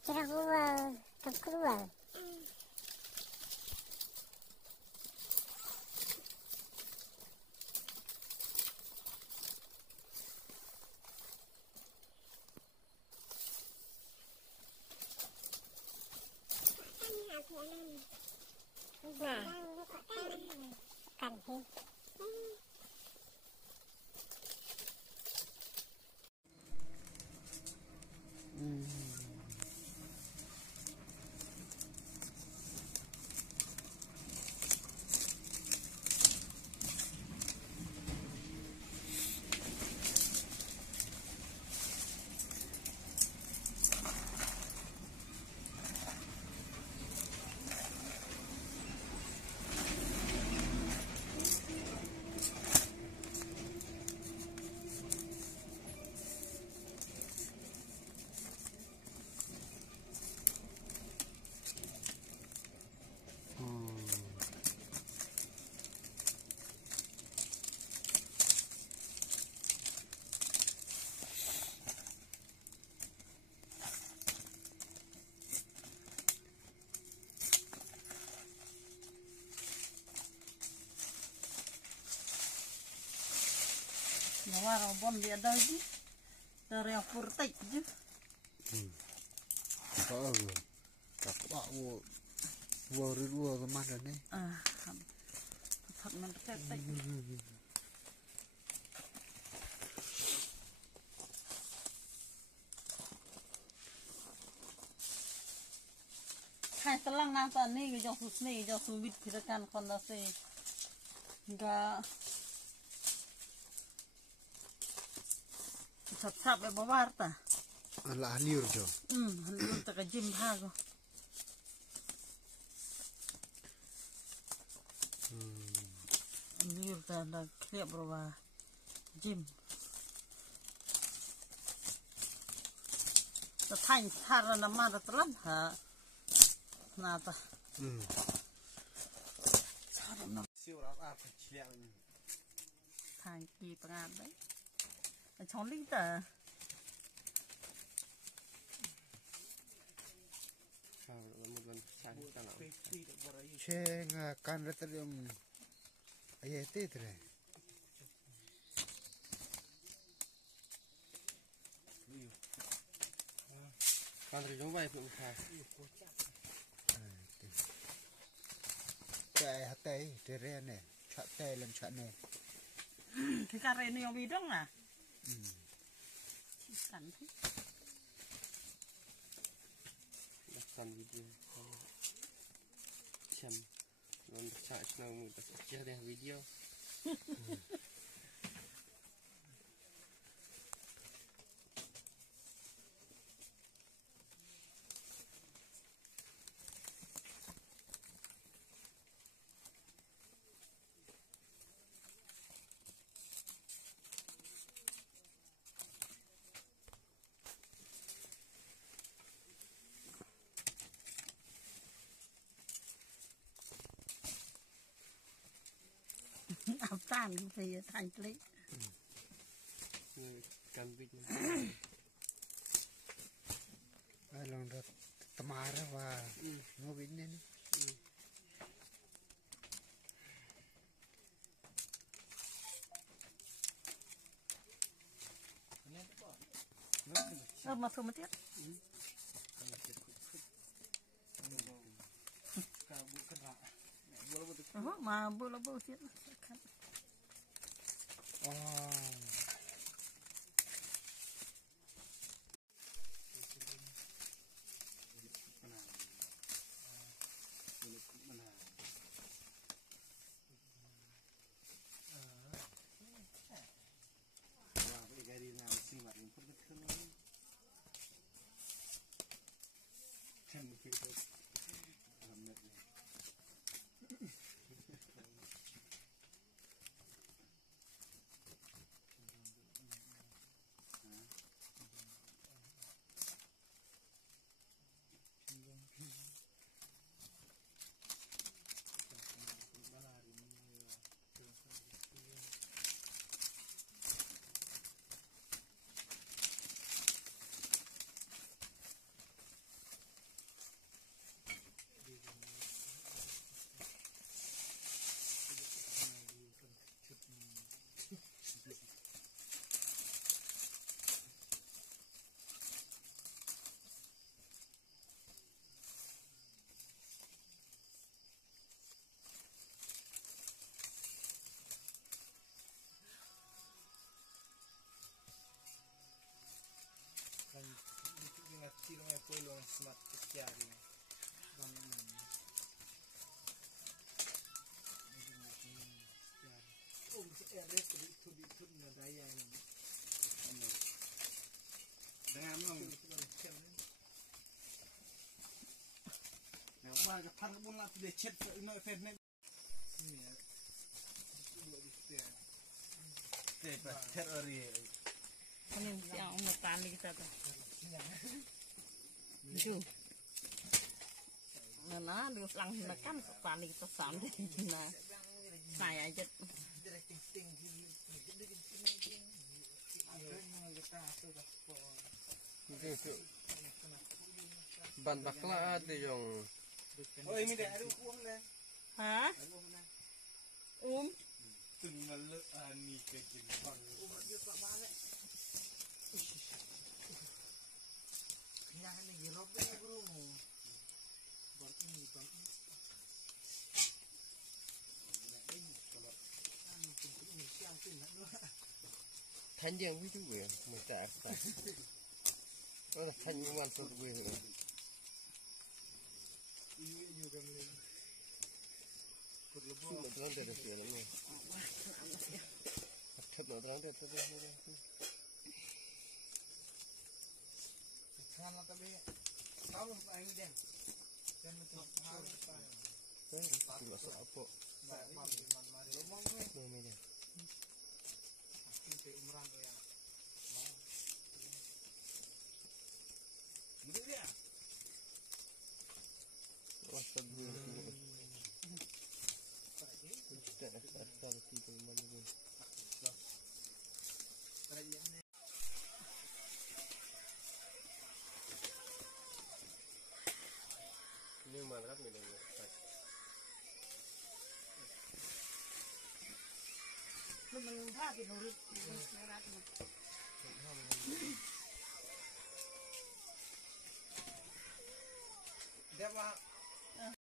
Cerah keluar, tak keluar. Kan sih. Nawar bon dia dah je. Dari yang purtik je. Tahu. Tak pak baru dua kemana nih? Thật mình tết tết. Hai telang nanta ni ke josus ni josubit kirakan kondasi. Enggak sap-sap ya bawar ta. Ala haniur jo. Haniur ta ka jim hago. Haniur ta da kriya bawa jim. Ta thain thara na ma ta lan ha. Na ta. Thara na. Siêu áp chiang. Thain ki pangan đấy. Chọn lý tờ Che kan retrium ayete tre. Kan retrium vai pun kha. Cái hate tre ne, chat tay lên chat ne. Cái cà rê này ông bị đông à? Cắn thế. Đặt video xem nó chạy nào mình sẽ chia sẻ video. Áp tan thì thành lấy. Cầm video. Long được tamara và ngô vĩnh nên. Mà thôi mà tiếc. Mà bữa là bữa tiếc. tulong smart isyari. Bang oh, eres itu na daya ni. Ano? Dengan nong. Nah, wah, kapal pun nak tu chat ino efek ni. Terori. Ano yang umutali kita tuh. Itu. Nah, terus lang menekan tali kita sampai nah. Saya aja. Ban bakla ada yang Oh, ini dah ada uang dah. Hah? Tunggal ani kecil. Dia tak balik. Yang ni girop ni bro. Bang ini bang. thanh đieng với chú vừa mình trả phải đó là thanh những quan sốt vừa rồi chú mình đoán được chuyện lắm rồi thật nó đoán được thôi Karena tapi tahu apa ini dan dan itu tidak apa namanya umuran ya. Gitu dia. wah sebelum kita asal itu mana pun ini malah kan ini Lu menunggu di nurut merat. Dia mah